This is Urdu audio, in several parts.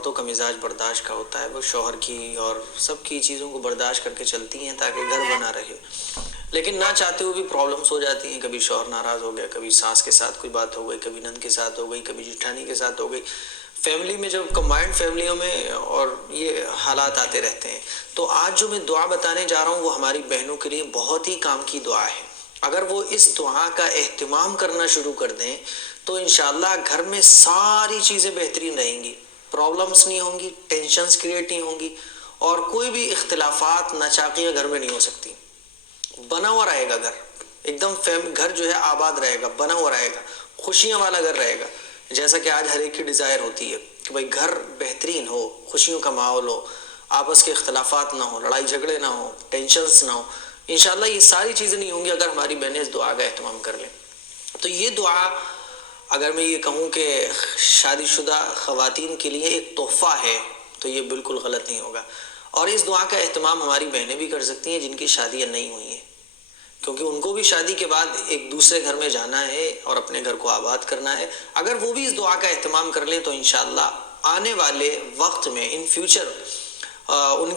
عورتوں کا مزاج برداشت کا ہوتا ہے، وہ شوہر کی اور سب کی چیزوں کو برداشت کر کے چلتی ہیں تاکہ گھر بنا رہے، لیکن نہ چاہتے ہوئے بھی پرابلمس ہو جاتی ہیں. کبھی شوہر ناراض ہو گیا، کبھی ساس کے ساتھ کوئی بات ہو گئی، کبھی نند کے ساتھ ہو گئی، کبھی جٹھانی کے ساتھ ہو گئی. فیملی میں جب کمبائنڈ فیملیوں میں اور یہ حالات آتے رہتے ہیں. تو آج جو میں دعا بتانے جا رہا ہوں وہ ہماری بہنوں کے لیے بہت ہی کام کی دعا ہے. اگر وہ اس دعا کا اہتمام کرنا شروع کر دیں تو انشاءاللہ گھر میں ساری چیزیں بہترین رہیں گی، پرابلمس نہیں ہوں گی، ٹینشنز کریٹ نہیں ہوں گی، اور کوئی بھی اختلافات ناچاکیاں گھر میں نہیں ہو سکتی. بنا ہوا رہے گا گھر، ایک دم گھر جو ہے آباد رہے گا، بنا ہوا رہے گا، خوشیاں والا گھر رہے گا. جیسا کہ آج ہر ایک کی ڈیزائر ہوتی ہے کہ بھائی گھر بہترین ہو، خوشیوں کا ماحول ہو، آپس کے اختلافات نہ ہو، لڑائی جھگڑے نہ ہو، ٹینشنز نہ ہو. انشاءاللہ یہ ساری چیزیں نہیں ہوں گی اگر ہماری بہنیں اس دعا کا اہتمام کر لیں. تو یہ دعا اگر میں یہ کہوں کہ شادی شدہ خواتین کے لیے ایک تحفہ ہے تو یہ بالکل غلط نہیں ہوگا. اور اس دعا کا اہتمام ہماری بہنیں بھی کر سکتی ہیں جن کی شادیاں نہیں ہوئی ہیں، کیونکہ ان کو بھی شادی کے بعد ایک دوسرے گھر میں جانا ہے اور اپنے گھر کو آباد کرنا ہے. اگر وہ بھی اس دعا کا اہتمام کر لیں تو انشاءاللہ آنے والے وقت میں ان فیوچر ان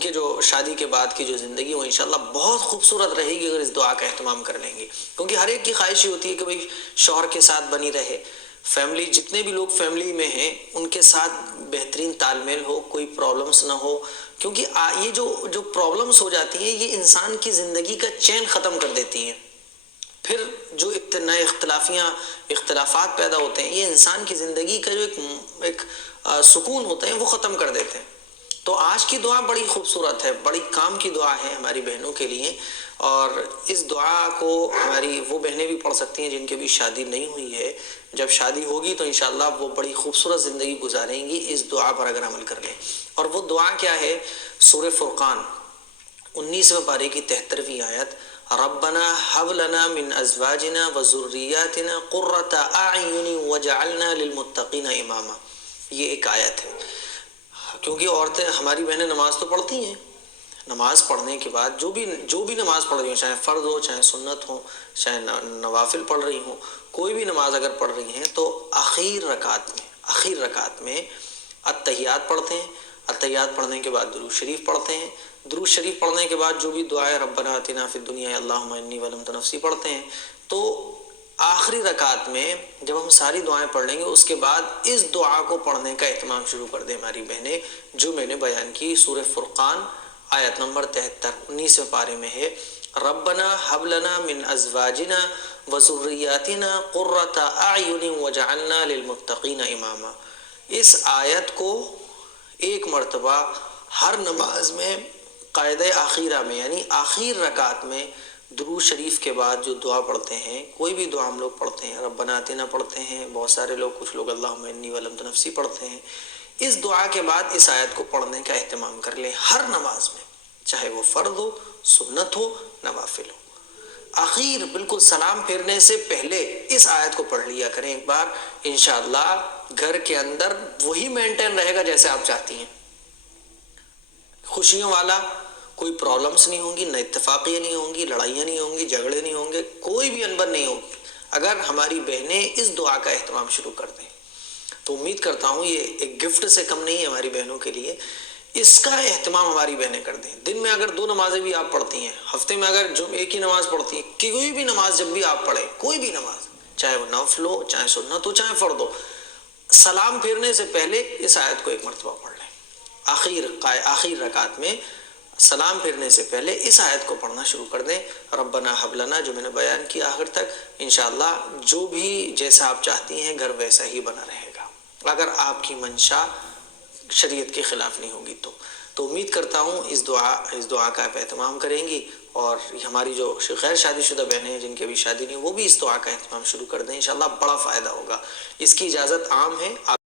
کے جو شادی کے بعد کی جو زندگی وہ انشاءاللہ بہت خوبصورت رہے گی اگر اس دعا کا اہتمام کر لیں گے. کیونکہ ہر ایک کی خواہش یہ ہوتی ہے کہ بھئی شوہر کے ساتھ بنی رہے، فیملی جتنے بھی لوگ فیملی میں ہیں ان کے ساتھ بہترین تال میل ہو، کوئی پرابلمس نہ ہو. کیونکہ یہ جو پرابلمس ہو جاتی ہیں یہ انسان کی زندگی کا چین ختم کر دیتی ہیں. پھر جو نئے اختلافات پیدا ہوتے ہیں یہ انسان کی زندگی کا جو ایک سکون ہوتا ہے وہ ختم کر دیتے ہیں. تو آج کی دعا بڑی خوبصورت ہے، بڑی کام کی دعا ہے ہماری بہنوں کے لیے، اور اس دعا کو ہماری وہ بہنیں بھی پڑھ سکتی ہیں جن کی بھی شادی نہیں ہوئی ہے. جب شادی ہوگی تو انشاءاللہ وہ بڑی خوبصورت زندگی گزاریں گی اس دعا پر اگر عمل کر لیں. اور وہ دعا کیا ہے؟ سورہ فرقان 19ویں پارے کی 73ویں آیت، ربنا هب لنا من ازواجنا وذرياتنا قرة اعین واجعلنا للمتقین اماما. یہ ایک آیت ہے. کیونکہ عورتیں ہماری بہنیں نماز تو پڑھتی ہیں، نماز پڑھنے کے بعد جو بھی نماز پڑھ رہی ہوں، چاہے فرض ہو، چاہے سنت ہو، چاہے نوافل پڑھ رہی ہوں، کوئی بھی نماز اگر پڑھ رہی ہیں تو آخر رکعت میں التحیات پڑھتے ہیں. التحیات پڑھنے کے بعد درود شریف پڑھتے ہیں. درود شریف پڑھنے کے بعد جو بھی دعائیں ربنا آتنا فی الدنیا اللہم انی ظلمت نفسی پڑھتے ہیں. تو آخری رکعت میں جب ہم ساری دعائیں پڑھ لیں گے اس کے بعد اس دعا کو پڑھنے کا اہتمام شروع کر دیں ہماری بہنیں، جو میں نے بیان کی. سورہ فرقان آیت نمبر 73 19ویں پارے میں ہے، ربنا هب لنا من ازواجنا وذریاتنا قرۃ اعین واجعلنا للمتقین اماما. اس آیت کو ایک مرتبہ ہر نماز میں قاعدہ آخیرہ میں یعنی آخر رکعت میں درود شریف کے بعد جو دعا پڑھتے ہیں، کوئی بھی دعا ہم لوگ پڑھتے ہیں، ربنا آتنا پڑھتے ہیں، بہت سارے لوگ کچھ لوگ اللہم انی ظلمت نفسی پڑھتے ہیں، اس دعا کے بعد اس آیت کو پڑھنے کا اہتمام کر لیں ہر نماز میں، چاہے وہ فرض ہو، سنت ہو، نوافل ہو. آخر بالکل سلام پھیرنے سے پہلے اس آیت کو پڑھ لیا کریں ایک بار. انشاءاللہ گھر کے اندر وہی مینٹین رہے گا جیسے آپ چاہتی ہیں، خوشیوں والا، کوئی پرابلمس نہیں ہوں گی، نہ اتفاقیاں نہیں ہوں گی، لڑائیاں نہیں ہوں گی، جھگڑے نہیں ہوں گے، کوئی بھی انبن نہیں ہوگی اگر ہماری بہنیں اس دعا کا اہتمام شروع کر دیں. تو امید کرتا ہوں یہ ایک گفٹ سے کم نہیں ہے ہماری بہنوں کے لیے. اس کا اہتمام ہماری بہنیں کر دیں. دن میں اگر 2 نمازیں بھی آپ پڑھتی ہیں، ہفتے میں اگر جو ایک ہی نماز پڑھتی ہیں، کوئی بھی نماز جب بھی آپ پڑھیں، کوئی بھی نماز، چاہے وہ نفل ہو، چاہے سنت ہو، چاہے فرض ہو، سلام پھیرنے سے پہلے اس آیت کو ایک مرتبہ پڑھ لیں. آخر رکعت میں سلام پھیرنے سے پہلے اس آیت کو پڑھنا شروع کر دیں، ربنا حب لنا، جو میں نے بیان کیا آخر تک. انشاءاللہ جو بھی جیسا آپ چاہتی ہیں گھر ویسا ہی بنا رہے گا اگر آپ کی منشا شریعت کے خلاف نہیں ہوگی. تو امید کرتا ہوں اس دعا کا آپ اہتمام کریں گی، اور ہماری جو غیر شادی شدہ بہنیں ہیں جن کی ابھی شادی نہیں، وہ بھی اس دعا کا اہتمام شروع کر دیں. انشاءاللہ بڑا فائدہ ہوگا. اس کی اجازت عام ہے.